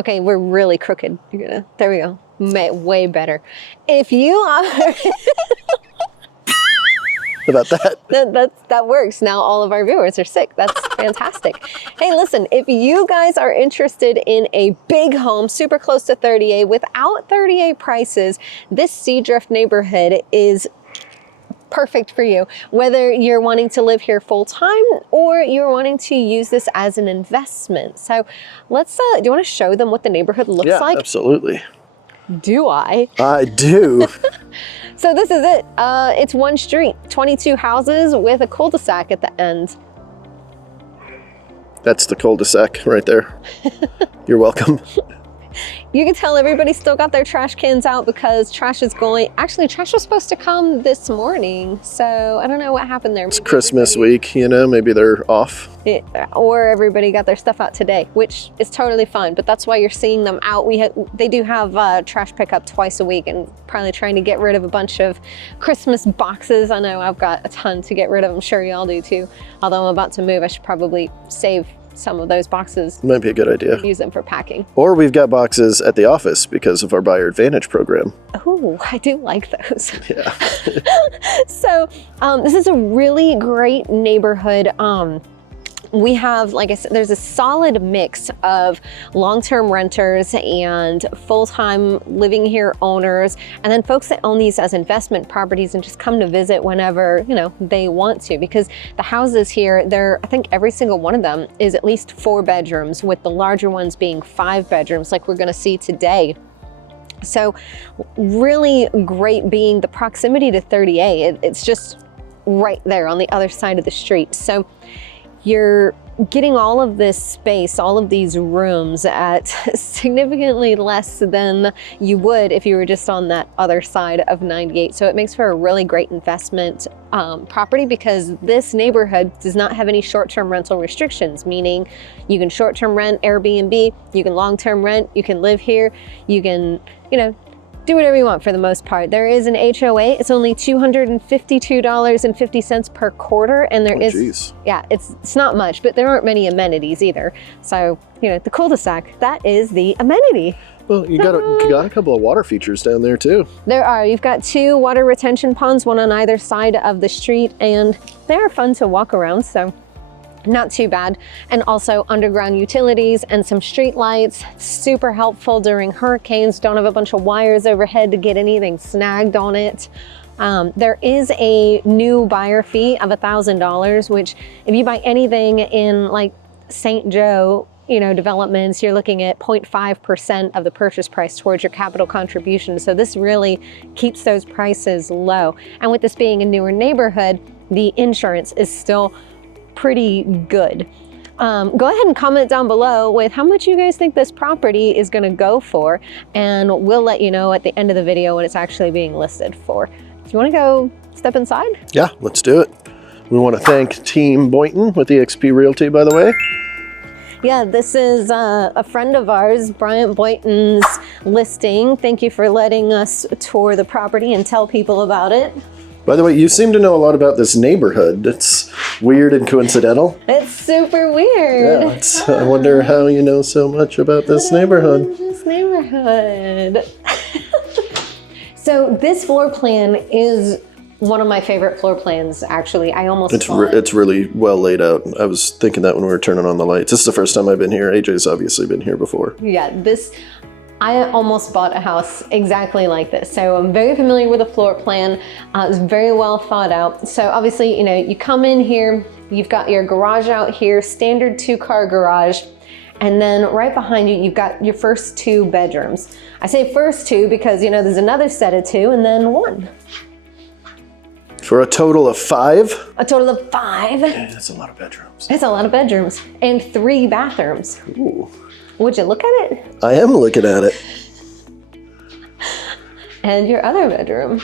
Okay, we're really crooked. There we go. Way better. If you are... About that. That works. Now all of our viewers are sick. That's fantastic. Hey, listen, if you guys are interested in a big home, super close to 30A, without 30A prices, this Seadrift neighborhood is perfect for you. Whether you're wanting to live here full time or you're wanting to use this as an investment. So let's, do you want to show them what the neighborhood looks like? Yeah, absolutely. Do I? I do. So this is it. It's one street, 22 houses with a cul-de-sac at the end. That's the cul-de-sac right there. You're welcome. You can tell everybody still got their trash cans out because trash is going, actually trash was supposed to come this morning. So I don't know what happened there. It's Christmas week, you know, maybe they're off. Or everybody got their stuff out today, which is totally fine. But that's why you're seeing them out. They do have trash pickup twice a week and probably trying to get rid of a bunch of Christmas boxes. I know I've got a ton to get rid of. I'm sure y'all do too. Although I'm about to move, I should probably save some of those boxes. Might be a good idea. Use them for packing. Or we've got boxes at the office because of our Buyer Advantage program. Oh, I do like those. Yeah. So this is a really great neighborhood. We have, like I said, there's a solid mix of long-term renters and full-time living here owners, and then folks that own these as investment properties and just come to visit whenever, you know, they want to, because the houses here, I think every single one of them is at least 4 bedrooms, with the larger ones being 5 bedrooms like we're gonna see today. So really great being the proximity to 30A. It's just right there on the other side of the street. So you're getting all of this space, all of these rooms at significantly less than you would if you were just on that other side of 98. So it makes for a really great investment property, because this neighborhood does not have any short-term rental restrictions, meaning you can short-term rent Airbnb, you can long-term rent, you can live here, you can, you know, do whatever you want for the most part. There is an HOA. It's only $252.50 per quarter, and there is, yeah, it's not much, but there aren't many amenities either. So, you know, the cul-de-sac, that is the amenity. Well, you got a couple of water features down there too. There are. You've got 2 water retention ponds, one on either side of the street, and they are fun to walk around, so not too bad. And also underground utilities and some street lights, super helpful during hurricanes. Don't have a bunch of wires overhead to get anything snagged on it. There is a new buyer fee of $1,000, which if you buy anything in like St. Joe, you know, developments, you're looking at 0.5% of the purchase price towards your capital contribution. So this really keeps those prices low. And with this being a newer neighborhood, the insurance is still pretty good. Go ahead and comment down below with how much you guys think this property is going to go for, and we'll let you know at the end of the video what it's actually being listed for. Do you want to go step inside? Yeah, let's do it. We want to thank Team Boynton with eXp Realty, by the way. Yeah, this is a friend of ours, Bryant Boynton's listing. Thank you for letting us tour the property and tell people about it. By the way, you seem to know a lot about this neighborhood. It's weird and coincidental. It's super weird. Yeah, I wonder how you know so much about this neighborhood. This neighborhood. So this floor plan is one of my favorite floor plans, actually. I almost it's really well laid out. I was thinking that when we were turning on the lights. This is the first time I've been here. AJ's obviously been here before. Yeah, I almost bought a house exactly like this. So I'm very familiar with the floor plan. It's very well thought out. So obviously, you know, you come in here, you've got your garage out here, standard 2-car garage. And then right behind you, you've got your first 2 bedrooms. I say first 2 because, you know, there's another set of 2 and then 1. For a total of 5? A total of 5. Yeah, that's a lot of bedrooms. It's a lot of bedrooms and 3 bathrooms. Ooh. Would you look at it? I am looking at it. And your other bedroom.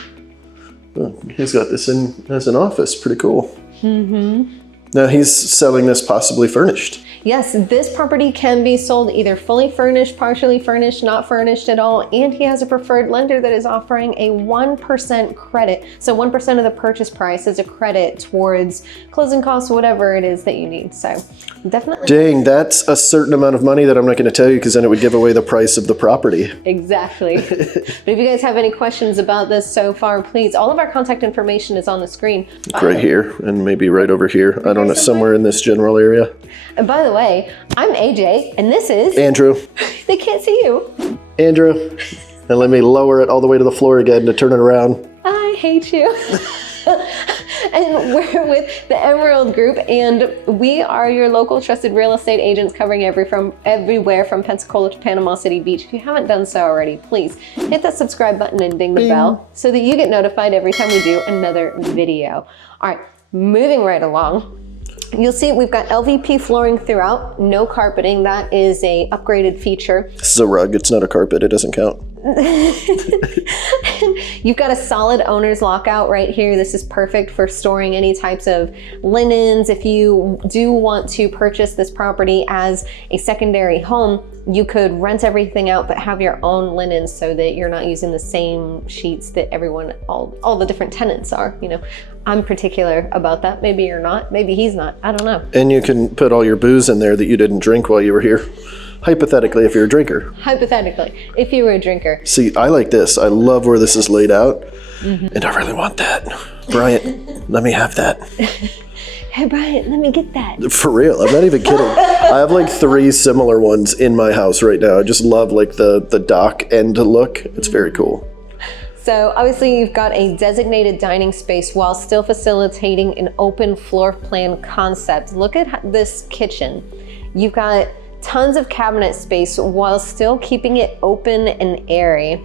Oh, he's got this in as an office. Pretty cool. Mm-hmm. Now he's selling this possibly furnished. Yes, this property can be sold either fully furnished, partially furnished, not furnished at all, and he has a preferred lender that is offering a 1% credit. So 1% of the purchase price is a credit towards closing costs, whatever it is that you need. So Definitely. Dang, that's a certain amount of money that I'm not going to tell you because then it would give away the price of the property. Exactly. But if you guys have any questions about this so far, please, all of our contact information is on the screen. Right here and maybe right over here. I don't know, somewhere in this general area. And by the way, I'm AJ, and this is... Andrew. They can't see you. Andrew. And let me lower it all the way to the floor again to turn it around. I hate you. And we're with the Emerald Group, and we are your local trusted real estate agents covering everywhere from Pensacola to Panama City Beach. If you haven't done so already, please hit that subscribe button and ding the bell so that you get notified every time we do another video. All right, moving right along. You'll see we've got LVP flooring throughout, no carpeting. That is a upgraded feature. This is a rug, it's not a carpet, it doesn't count. You've got a solid owner's lockout right here. This is perfect for storing any types of linens. If you do want to purchase this property as a secondary home, you could rent everything out but have your own linens so that you're not using the same sheets that everyone, all the different tenants are. You know, I'm particular about that. Maybe you're not, maybe he's not, I don't know. And you can put all your booze in there that you didn't drink while you were here. Hypothetically, if you're a drinker. Hypothetically, if you were a drinker. See, I like this. I love where this is laid out. And I really want that. Bryant, let me have that. Hey, Bryant, let me get that. For real, I'm not even kidding. I have like 3 similar ones in my house right now. I just love like the dock end look. It's very cool. So obviously you've got a designated dining space while still facilitating an open floor plan concept. Look at this kitchen. You've got tons of cabinet space while still keeping it open and airy.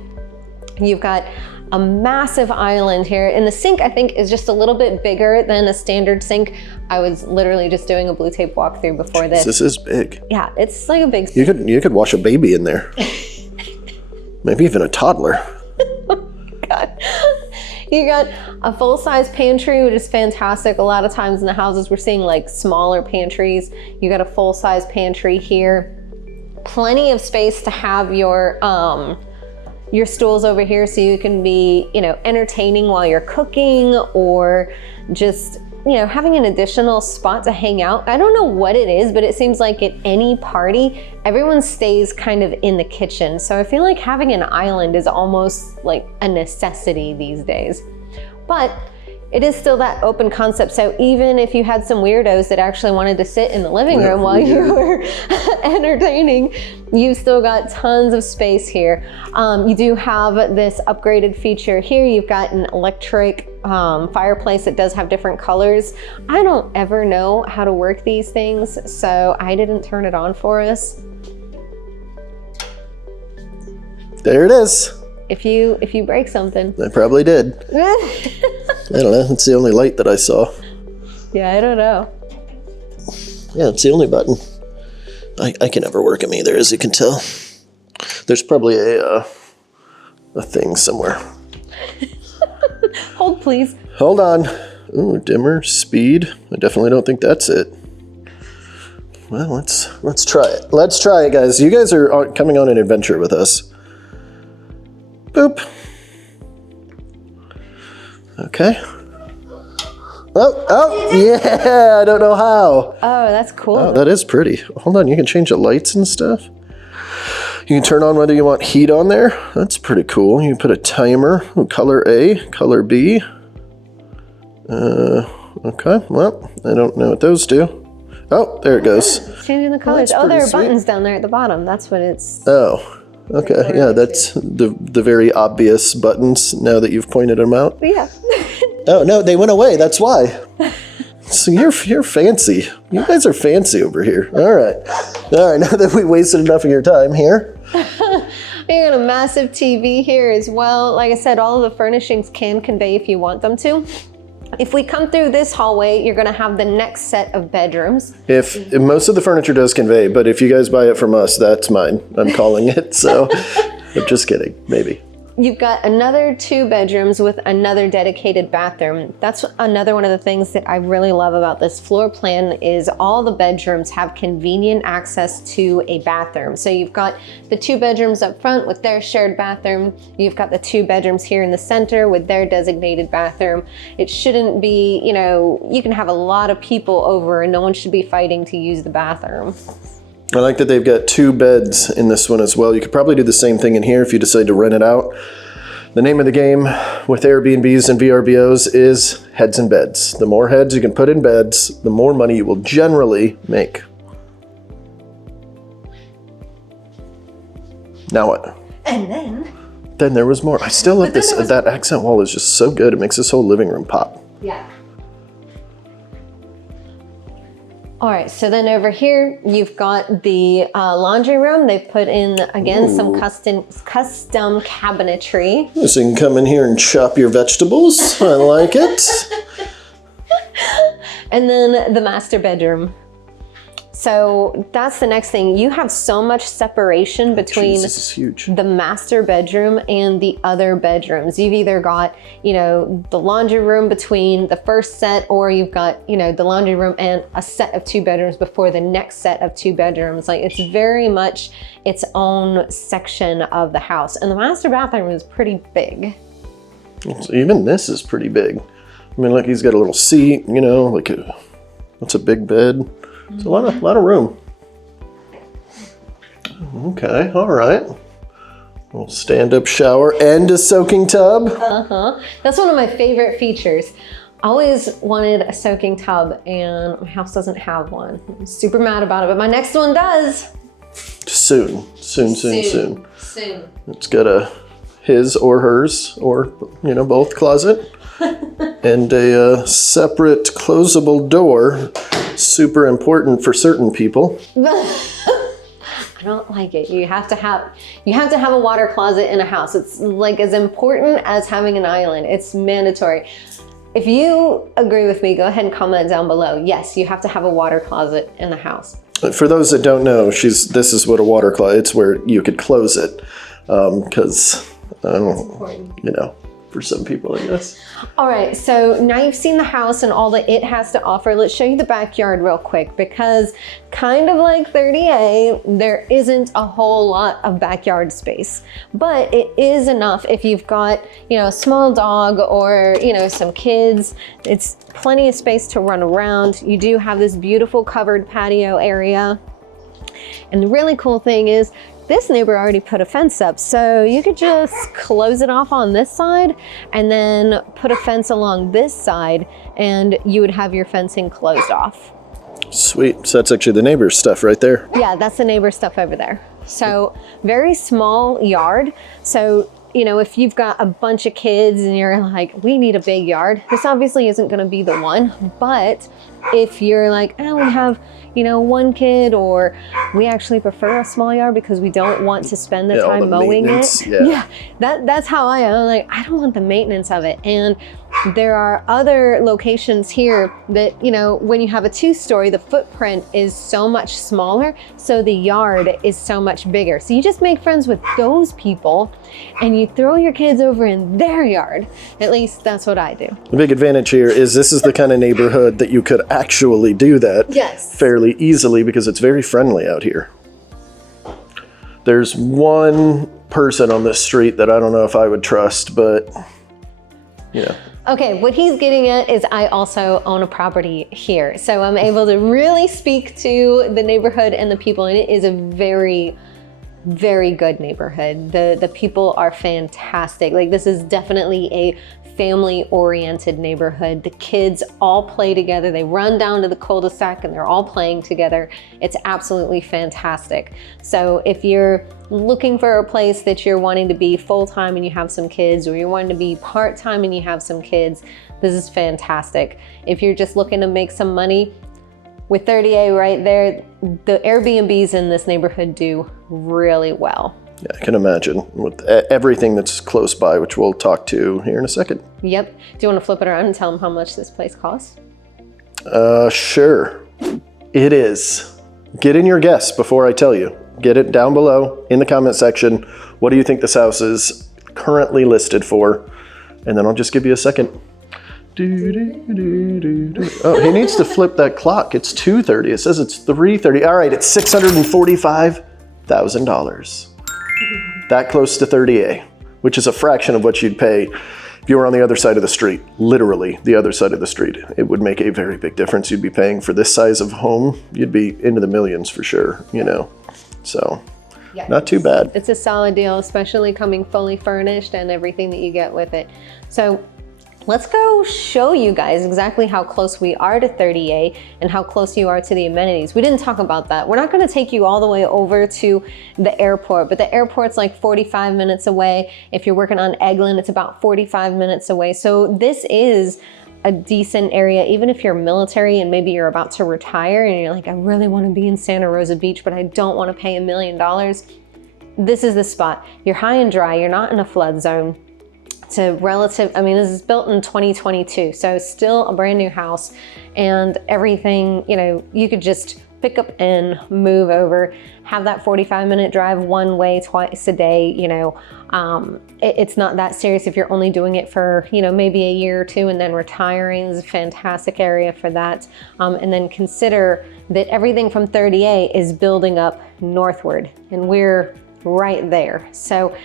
You've got a massive island here, and the sink I think is just a little bit bigger than a standard sink. I was literally just doing a blue tape walkthrough before this. This is big. Yeah, it's like a big sink. You could wash a baby in there. Maybe even a toddler. God. You got a full-size pantry, which is fantastic. A lot of times in the houses we're seeing like smaller pantries. You got a full-size pantry here. Plenty of space to have your stools over here so you can be, you know, entertaining while you're cooking or just, you know, having an additional spot to hang out. I don't know what it is, but it seems like at any party, everyone stays kind of in the kitchen. So I feel like having an island is almost like a necessity these days. But it is still that open concept. So even if you had some weirdos that actually wanted to sit in the living room while you were entertaining, you still got tons of space here. You do have this upgraded feature here. You've got an electric fireplace that does have different colors. I don't ever know how to work these things, so I didn't turn it on for us. There it is. If you break something. I probably did. I don't know. It's the only light that I saw. Yeah, I don't know. Yeah, it's the only button. I can never work them either, as you can tell. There's probably a thing somewhere. Hold, please. Hold on. Ooh, dimmer, speed. I definitely don't think that's it. Well, let's try it. Let's try it, guys. You guys are coming on an adventure with us. Boop. Okay. Oh, yeah, I don't know how. Oh, that's cool. Oh, that is pretty. Hold on, you can change the lights and stuff. You can turn on whether you want heat on there. That's pretty cool. You can put a timer. Ooh, color A, color B. Okay, well, I don't know what those do. Oh, there it goes. It's changing the colors. Oh, there are buttons down there at the bottom. That's what it's... Oh. Okay, yeah, that's the very obvious buttons now that you've pointed them out. Yeah. Oh, no, they went away. That's why. So you're fancy. You guys are fancy over here. All right. All right, now that we wasted enough of your time here. You got a massive TV here as well. Like I said, all of the furnishings can convey if you want them to. If we come through this hallway, you're gonna have the next set of bedrooms. If most of the furniture does convey, but if you guys buy it from us, that's mine. I'm calling it, so I'm just kidding, maybe. You've got another 2 bedrooms with another dedicated bathroom. That's another one of the things that I really love about this floor plan is all the bedrooms have convenient access to a bathroom. So you've got the 2 bedrooms up front with their shared bathroom. You've got the 2 bedrooms here in the center with their designated bathroom. It shouldn't be, you know, you can have a lot of people over and no one should be fighting to use the bathroom. I like that they've got 2 beds in this one as well. You could probably do the same thing in here if you decide to rent it out. The name of the game with Airbnbs and VRBOs is heads in beds. The more heads you can put in beds, the more money you will generally make. Now what? And then there was more. I still love this. That accent wall is just so good. It makes this whole living room pop. Yeah. All right, so then over here, you've got the laundry room. They've put in, again, some custom cabinetry. So you can come in here and chop your vegetables. I like it. And then the master bedroom. So that's the next thing. You have so much separation between Jeez, this is huge. the master bedroom and the other bedrooms. You've either got, you know, the laundry room between the first set, or you've got, you know, the laundry room and a set of 2 bedrooms before the next set of 2 bedrooms. Like, it's very much its own section of the house. And the master bathroom is pretty big. So even this is pretty big. I mean, look, he's got a little seat, you know, like that's a big bed. It's a lot of room. Okay, all right. Little stand-up shower and a soaking tub. That's one of my favorite features. I always wanted a soaking tub and my house doesn't have one. I'm super mad about it, but my next one does. Soon. Soon. It's got a his or hers or, you know, both closet and a separate closable door. Super important for certain people. I don't like it. You have to have a water closet in a house. It's like as important as having an island. It's mandatory. If you agree with me, go ahead and comment down below. Yes, you have to have a water closet in the house. For those that don't know, this is what a water closet. It's where you could close it, because I don't, you know, for some people, I guess. All right, so now you've seen the house and all that it has to offer. Let's show you the backyard real quick, because kind of like 30A, there isn't a whole lot of backyard space, but it is enough if you've got, you know, a small dog or, you know, some kids. It's plenty of space to run around. You do have this beautiful covered patio area. And the really cool thing is, this neighbor already put a fence up, so you could just close it off on this side and then put a fence along this side and you would have your fencing closed off. Sweet. So that's actually the neighbor's stuff right there. Yeah, that's the neighbor's stuff over there. So very small yard. So, you know, if you've got a bunch of kids and you're like, we need a big yard, this obviously isn't going to be the one. But if you're like, oh, we have, you know, 1 kid, or we actually prefer a small yard because we don't want to spend the time mowing it. Yeah, that's how I am. Like, I don't want the maintenance of it. And there are other locations here that, you know, when you have a 2-story, the footprint is so much smaller, so the yard is so much bigger. So you just make friends with those people and you throw your kids over in their yard. At least that's what I do. The big advantage here is this is the kind of neighborhood that you could actually do that fairly easily, because it's very friendly out here. There's one person on this street that I don't know if I would trust, but yeah. Okay, what he's getting at is I also own a property here. So I'm able to really speak to the neighborhood and the people, and it is a very, very good neighborhood. The people are fantastic. Like, this is definitely a family-oriented neighborhood. The kids all play together. They run down to the cul-de-sac and they're all playing together. It's absolutely fantastic. So if you're looking for a place that you're wanting to be full-time and you have some kids, or you're wanting to be part-time and you have some kids, this is fantastic. If you're just looking to make some money, with 30A right there, the Airbnbs in this neighborhood do really well. Yeah, I can imagine with everything that's close by, which we'll talk to here in a second. Yep. Do you want to flip it around and tell them how much this place costs? Sure. It is. Get in your guess before I tell you. Get it down below in the comment section. What do you think this house is currently listed for. And then I'll just give you a second. Oh, he needs to flip that clock. It's 2:30. It says it's 3:30. All right, it's $645,000. That close to 30A, which is a fraction of what you'd pay if you were on the other side of the street, literally the other side of the street. It would make a very big difference. You'd be paying for this size of home. You'd be into the millions for sure, you know, so yeah, not too bad. It's a solid deal, especially coming fully furnished and everything that you get with it. So let's go show you guys exactly how close we are to 30A and how close you are to the amenities. We didn't talk about that. We're not going to take you all the way over to the airport, but the airport's like 45 minutes away. If you're working on Eglin, it's about 45 minutes away. So this is a decent area, even if you're military and maybe you're about to retire and you're like, I really want to be in Santa Rosa Beach, but I don't want to pay $1 million. This is the spot. You're high and dry. You're not in a flood zone. It's a relative, I mean, this is built in 2022, so still a brand new house, and everything, you know, you could just pick up and move over, have that 45-minute drive one way twice a day, you know. It's not that serious if you're only doing it for, you know, maybe a year or two and then retiring. Is a fantastic area for that. And then consider that everything from 30A is building up northward, and we're right there. So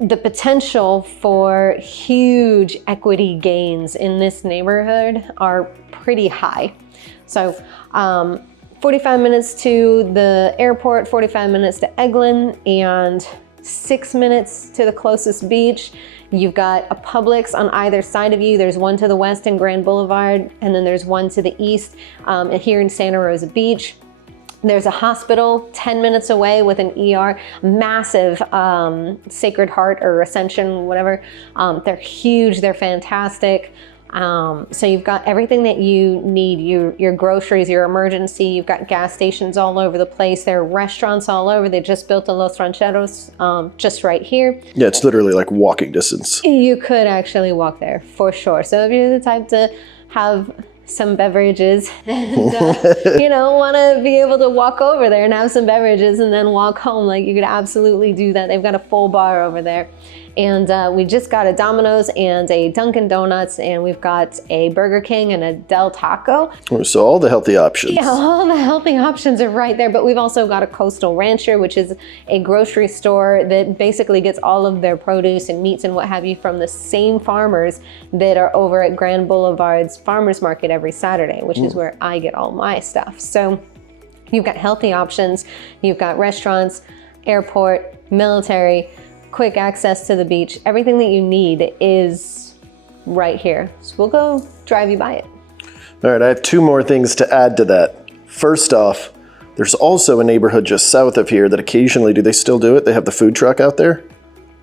the potential for huge equity gains in this neighborhood are pretty high. So 45 minutes to the airport, 45 minutes to Eglin, and 6 minutes to the closest beach. You've got a Publix on either side of you. There's one to the west in Grand Boulevard, and then there's one to the east here in Santa Rosa Beach. There's a hospital 10 minutes away with an ER, massive Sacred Heart or Ascension, whatever. They're huge, they're fantastic. So you've got everything that you need, your groceries, your emergency. You've got gas stations all over the place. There are restaurants all over. They just built a Los Rancheros just right here. Yeah, it's literally like walking distance. You could actually walk there for sure. So if you're the type to have some beverages and you know, want to be able to walk over there and have some beverages and then walk home, like, you could absolutely do that. They've got a full bar over there. And we just got a Domino's and a Dunkin' Donuts, and we've got a Burger King and a Del Taco. So all the healthy options. Yeah, all the healthy options are right there. But we've also got a Coastal Rancher, which is a grocery store that basically gets all of their produce and meats and what have you from the same farmers that are over at Grand Boulevard's Farmers Market every Saturday, which is where I get all my stuff. So you've got healthy options. You've got restaurants, airport, military, quick access to the beach. Everything that you need is right here. So we'll go drive you by it. All right, I have two more things to add to that. First off, there's also a neighborhood just south of here that occasionally, do they still do it? They have the food truck out there.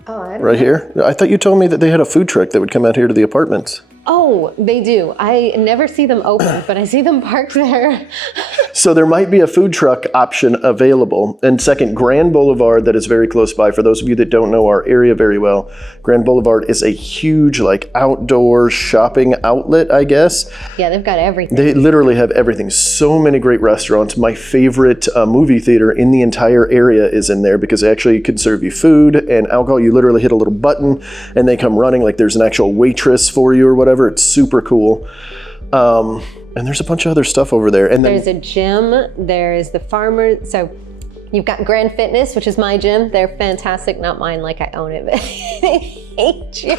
Oh, I don't right know. Here? I thought you told me that they had a food truck that would come out here to the apartments. Oh, they do. I never see them open, but I see them parked there. So there might be a food truck option available. And second, Grand Boulevard, that is very close by. For those of you that don't know our area very well, Grand Boulevard is a huge, like, outdoor shopping outlet, I guess. Yeah, they've got everything. They literally have everything. So many great restaurants. My favorite movie theater in the entire area is in there because they actually could serve you food and alcohol. You literally hit a little button and they come running, like there's an actual waitress for you or whatever. It's super cool. And there's a bunch of other stuff over there. And then there's a gym, there's the farmer. So you've got Grand Fitness, which is my gym. They're fantastic, not mine, like I own it, but I hate you.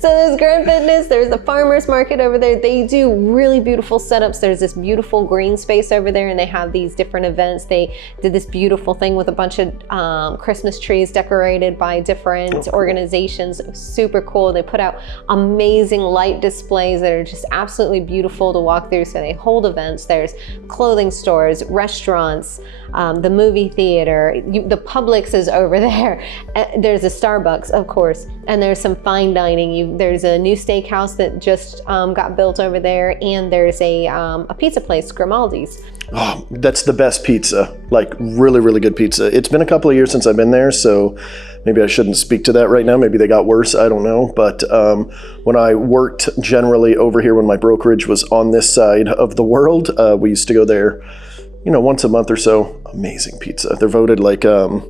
So there's Grand Fitness, there's the farmer's market over there. They do really beautiful setups. There's this beautiful green space over there, and they have these different events. They did this beautiful thing with a bunch of Christmas trees decorated by different organizations. Super cool. They put out amazing light displays that are just absolutely beautiful to walk through. So they hold events. There's clothing stores, restaurants, the movie theater, the Publix is over there. There's a Starbucks, of course, and there's some fine dining. There's a new steakhouse that just got built over there, and there's a pizza place, Grimaldi's. Oh, that's the best pizza, like really, really good pizza. It's been a couple of years since I've been there, so maybe I shouldn't speak to that right now. Maybe they got worse, I don't know. But when I worked generally over here, when my brokerage was on this side of the world, we used to go there once a month or so. Amazing pizza. They're voted like, I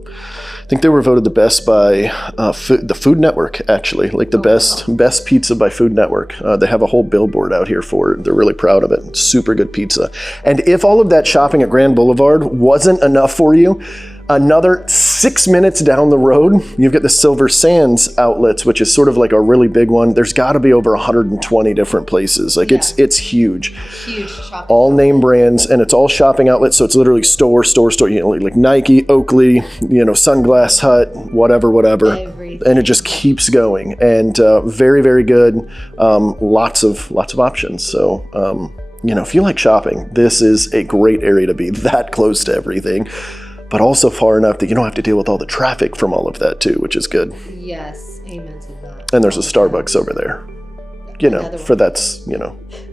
think they were voted the best by the Food Network, actually, like the best pizza by Food Network. They have a whole billboard out here for it. They're really proud of it. Super good pizza. And if all of that shopping at Grand Boulevard wasn't enough for you, another 6 minutes down the road, you've got the Silver Sands outlets, which is sort of like a really big one. There's got to be over 120 different places. Like it's huge. Huge shopping. All name brands, and it's all shopping outlets. So it's literally store. Like Nike, Oakley, Sunglass Hut, whatever. Everything. And it just keeps going. And very, very good. Lots of options. So if you like shopping, this is a great area to be. That close to everything, but also far enough that you don't have to deal with all the traffic from all of that too, which is good. Yes, amen to that. And there's a Starbucks over there,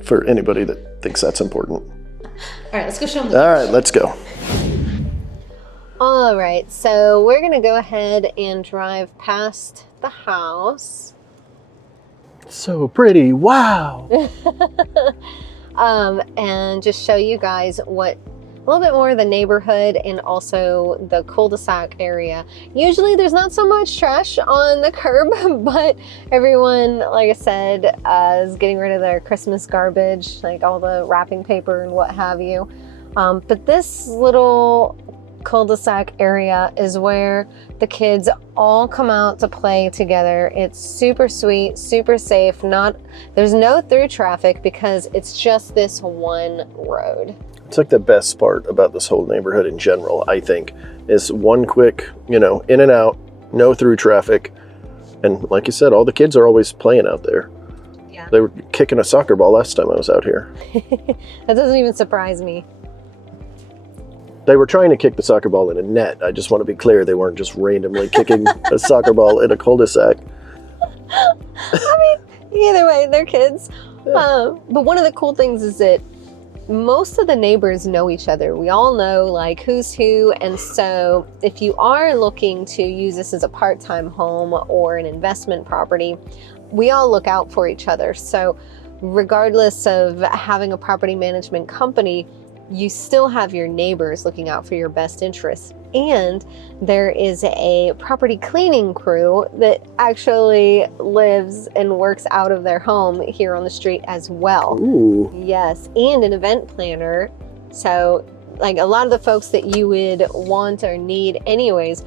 for anybody that thinks that's important. All right, let's go show them the All right, let's go. All right, so we're gonna go ahead and drive past the house. So pretty, wow. And just show you guys a little bit more of the neighborhood and also the cul-de-sac area. Usually there's not so much trash on the curb, but everyone, like I said, is getting rid of their Christmas garbage, like all the wrapping paper and what have you. But this little cul-de-sac area is where the kids all come out to play together. It's super sweet, super safe. There's no through traffic because it's just this one road. It's like the best part about this whole neighborhood in general, I think, is one quick, in and out, no through traffic. And like you said, all the kids are always playing out there. Yeah. They were kicking a soccer ball last time I was out here. That doesn't even surprise me. They were trying to kick the soccer ball in a net. I just want to be clear, they weren't just randomly kicking a soccer ball in a cul-de-sac. I mean, either way, they're kids. Yeah. But one of the cool things is that most of the neighbors know each other. We all know like who's who, and so if you are looking to use this as a part-time home or an investment property, we all look out for each other. So regardless of having a property management company, you still have your neighbors looking out for your best interests. And there is a property cleaning crew that actually lives and works out of their home here on the street as well. Ooh. Yes, and an event planner. So like a lot of the folks that you would want or need anyways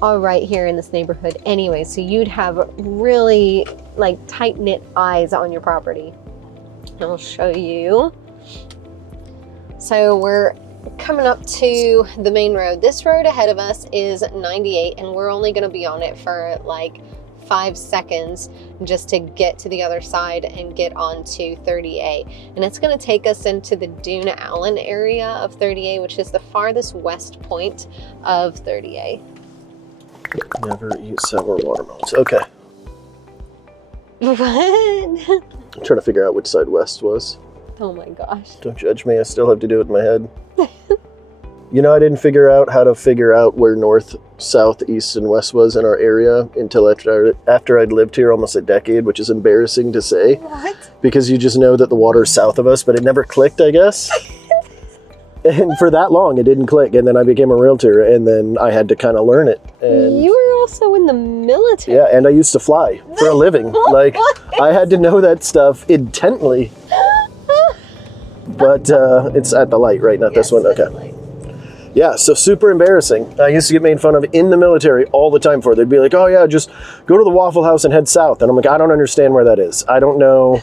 are right here in this neighborhood anyway. So you'd have really like tight-knit eyes on your property. And I'll show you. So we're coming up to the main road. This road ahead of us is 98, and we're only going to be on it for like 5 seconds just to get to the other side and get onto 30A. And it's going to take us into the Dune Allen area of 30A, which is the farthest west point of 30A. Never eat sour watermelons. Okay. What? I'm trying to figure out which side west was. Oh my gosh. Don't judge me, I still have to do it in my head. I didn't figure out how to figure out where north, south, east, and west was in our area until after I'd lived here almost a decade, which is embarrassing to say. What? Because you just know that the water is south of us, but it never clicked, I guess. And for that long, it didn't click. And then I became a realtor, and then I had to kind of learn it. And you were also in the military. yeah, and I used to fly for a living. Like, I had to know that stuff intently. But it's at the light, right? Not this one? Okay. Yeah, so super embarrassing. I used to get made fun of in the military all the time for it. They'd be like, oh yeah, just go to the Waffle House and head south. And I'm like, I don't understand where that is. I don't know.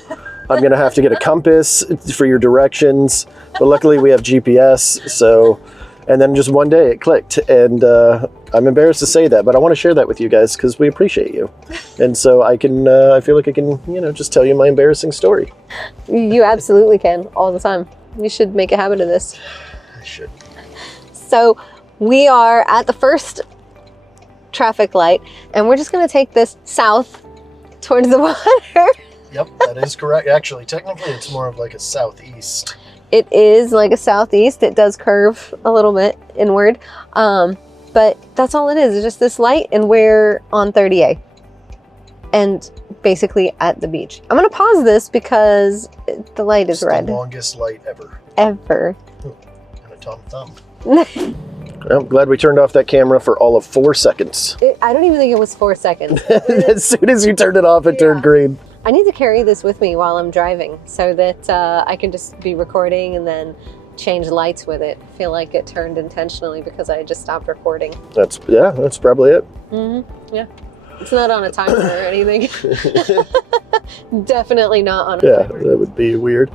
I'm going to have to get a compass for your directions. But luckily we have GPS. So, and then just one day it clicked. And I'm embarrassed to say that, but I want to share that with you guys because we appreciate you. And so I feel like I can, just tell you my embarrassing story. You absolutely can, all the time. You should make a habit of this. I should. So we are at the first traffic light, and we're just going to take this south towards the water. Yep, that is correct. Actually, technically, it's more of like a southeast. It is like a southeast. It does curve a little bit inward, but that's all it is. It's just this light, and we're on 30A. And basically at the beach. I'm going to pause this because the light is red. The longest light ever. Ever. I'm going to Tom Thumb. I'm glad we turned off that camera for all of 4 seconds. I don't even think it was 4 seconds. As soon as you turned it off, it turned green. I need to carry this with me while I'm driving so that I can just be recording and then change lights with it. I feel like it turned intentionally because I just stopped recording. That's probably it. Yeah. It's not on a timer or anything. Definitely not on a timer. Yeah, that would be weird.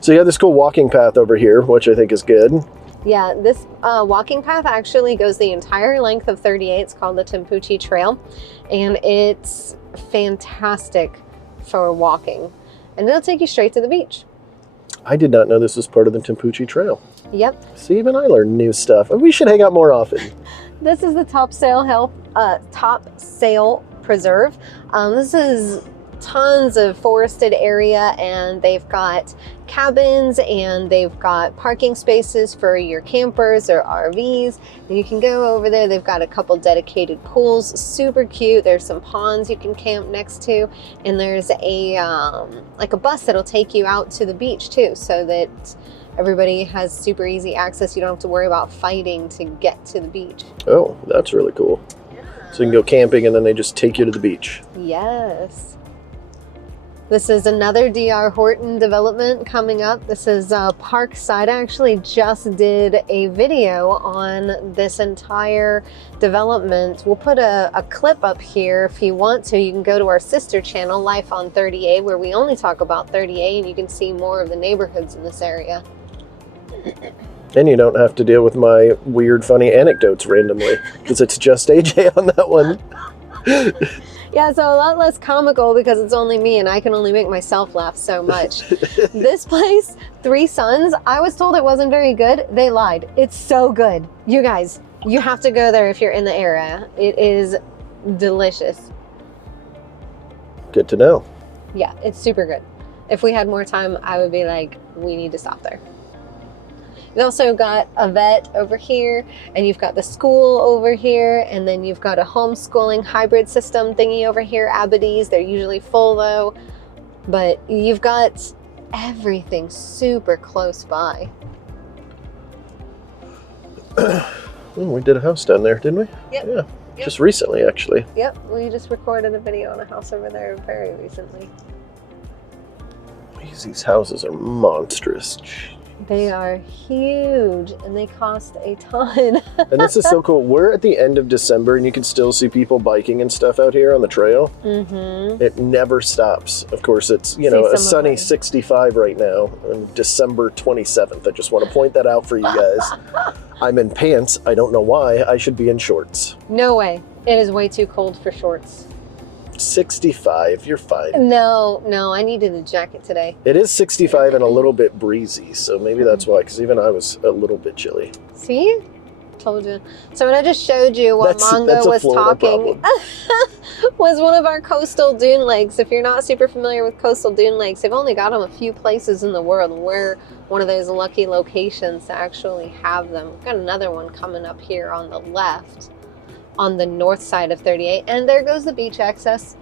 So you have this cool walking path over here, which I think is good. Yeah, this walking path actually goes the entire length of 38. It's called the Tempucci Trail, and it's fantastic for walking. And it'll take you straight to the beach. I did not know this was part of the Tempucci Trail. Yep. See, even I learn new stuff. We should hang out more often. This is the Top Sail Preserve. This is tons of forested area, and they've got cabins and they've got parking spaces for your campers or RVs, and you can go over there. They've got a couple dedicated pools, super cute. There's some ponds you can camp next to, and there's a like a bus that'll take you out to the beach too, so that everybody has super easy access. You don't have to worry about fighting to get to the beach. Oh, that's really cool. So you can go camping and then they just take you to the beach. Yes. This is another D.R. Horton development coming up. This is Parkside. I actually just did a video on this entire development. We'll put a clip up here if you want to. You can go to our sister channel, Life on 30A, where we only talk about 30A, and you can see more of the neighborhoods in this area. And you don't have to deal with my weird, funny anecdotes randomly, because it's just AJ on that one. Yeah, so a lot less comical because it's only me and I can only make myself laugh so much. This place, Three Sons, I was told it wasn't very good. They lied. It's so good. You guys, you have to go there if you're in the area. It is delicious. Good to know. Yeah, it's super good. If we had more time, I would be like, we need to stop there. You've also got a vet over here, and you've got the school over here, and then you've got a homeschooling hybrid system thingy over here, Abides. They're usually full though, but you've got everything super close by. We did a house down there, didn't we? Yep. Yeah, Yep. just recently actually. Yep, we just recorded a video on a house over there very recently. These houses are monstrous. They are huge and they cost a ton. And this is so cool. We're at the end of December and you can still see people biking and stuff out here on the trail. Mm-hmm. It never stops. Of course, it's, you know, a sunny 65 right now on December 27th. I just want to point that out for you guys. I'm in pants. I don't know why. I should be in shorts. No way. It is way too cold for shorts. 65, you're fine. No, I needed a jacket today. It is 65 and a little bit breezy, so maybe that's why, because even I was a little bit chilly. See? Told you. So when I just showed you what Mongo was talking was one of our coastal dune lakes. If you're not super familiar with coastal dune lakes, they've only got them a few places in the world. We're one of those lucky locations to actually have them. We've got another one coming up here on the left, on the north side of 38, and there goes the beach access.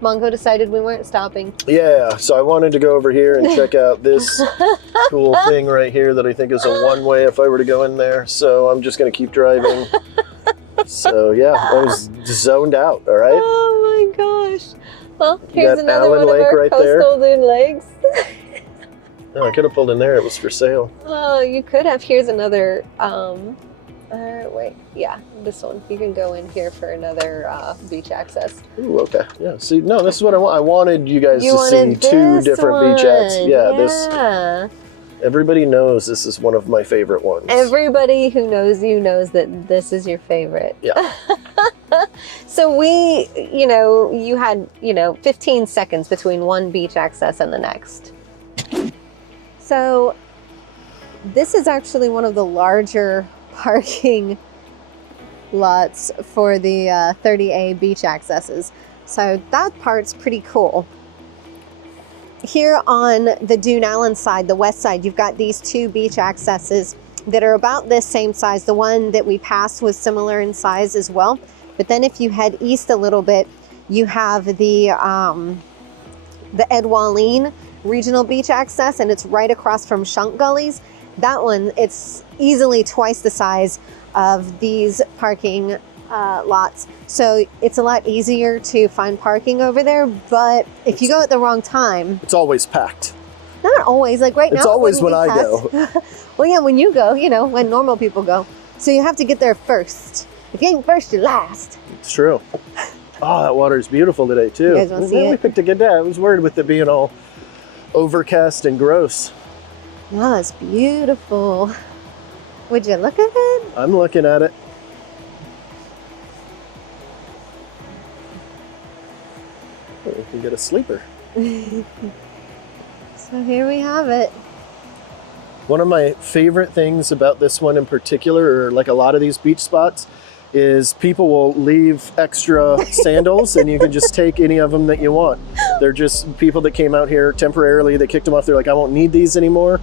Mongo decided we weren't stopping. Yeah, so I wanted to go over here and check out this cool thing right here that I think is a one-way if I were to go in there. So I'm just going to keep driving. So yeah, I was zoned out, all right? Oh my gosh. Well, here's another Allen one of Lake our right coastal dune lakes. No, I could have pulled in there. It was for sale. Oh, you could have. Here's another, wait, yeah, this one. You can go in here for another beach access. Ooh, okay. Yeah, see, no, this is what I want. I wanted you guys to see two this different beach access. Yeah, yeah. this. Everybody knows this is one of my favorite ones. Everybody who knows you knows that this is your favorite. Yeah. So we, you had, 15 seconds between one beach access and the next. So this is actually one of the larger parking lots for the 30A beach accesses. So that part's pretty cool. Here on the Dune Allen side, the west side, you've got these two beach accesses that are about this same size. The one that we passed was similar in size as well. But then if you head east a little bit, you have the Ed Walline Regional Beach Access, and it's right across from Shunk Gullies. That one, it's easily twice the size of these parking lots. So it's a lot easier to find parking over there. But if you go at the wrong time, It's always packed. not always, like right now. It's it always when wouldn't I be go. packed. Well, yeah, when you go, you know, when normal people go. So you have to get there first. If you ain't first, you're last. It's true. Oh, that water is beautiful today too. You guys wanna see We it? picked a good day. I was worried with it being all overcast and gross. Oh, it's beautiful. Would you look at it? I'm looking at it. Oh, we can get a sleeper. So here we have it. One of my favorite things about this one in particular, or like a lot of these beach spots, is people will leave extra sandals and you can just take any of them that you want. They're just people that came out here temporarily, they kicked them off. They're like, I won't need these anymore.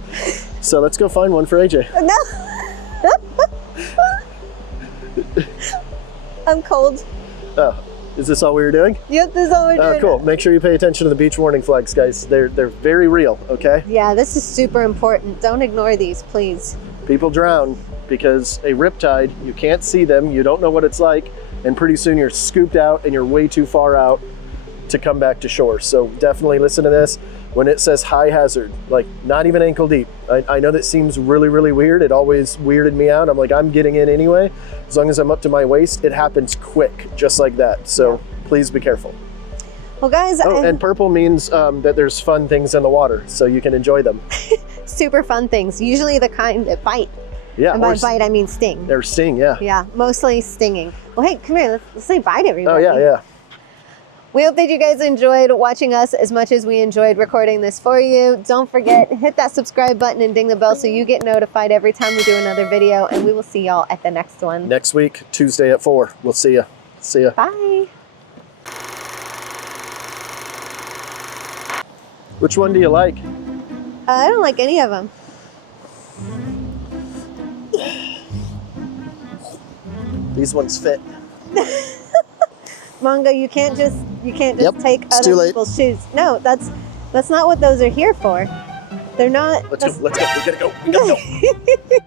So let's go find one for AJ. No. I'm cold. Oh, is this all we were doing? Yep, this is all we're doing. Oh, cool. Make sure you pay attention to the beach warning flags, guys. They're very real, okay? Yeah, this is super important. Don't ignore these, please. People drown because a riptide, you can't see them, you don't know what it's like, and pretty soon you're scooped out and you're way too far out to come back to shore. So definitely listen to this. When it says high hazard, like not even ankle deep. I know that seems really, really weird. It always weirded me out. I'm like, I'm getting in anyway. As long as I'm up to my waist, it happens quick, just like that. So please be careful. Well, guys, Oh, and purple means that there's fun things in the water, so you can enjoy them. super fun things. Usually the kind that bite. Yeah. And by bite, I mean sting. Or sting, yeah. Yeah, mostly stinging. Well, hey, come here. Let's say bye to Oh, everybody. yeah. We hope that you guys enjoyed watching us as much as we enjoyed recording this for you. Don't forget, hit that subscribe button and ding the bell so you get notified every time we do another video, and we will see y'all at the next one. Next week, Tuesday at 4. We'll see ya. See ya. Bye. Which one do you like? I don't like any of them. These ones fit. Mongo, you can't just Yep, take it's too other late. people's shoes. No, that's not what those are here for. They're not. Let's go. We gotta go.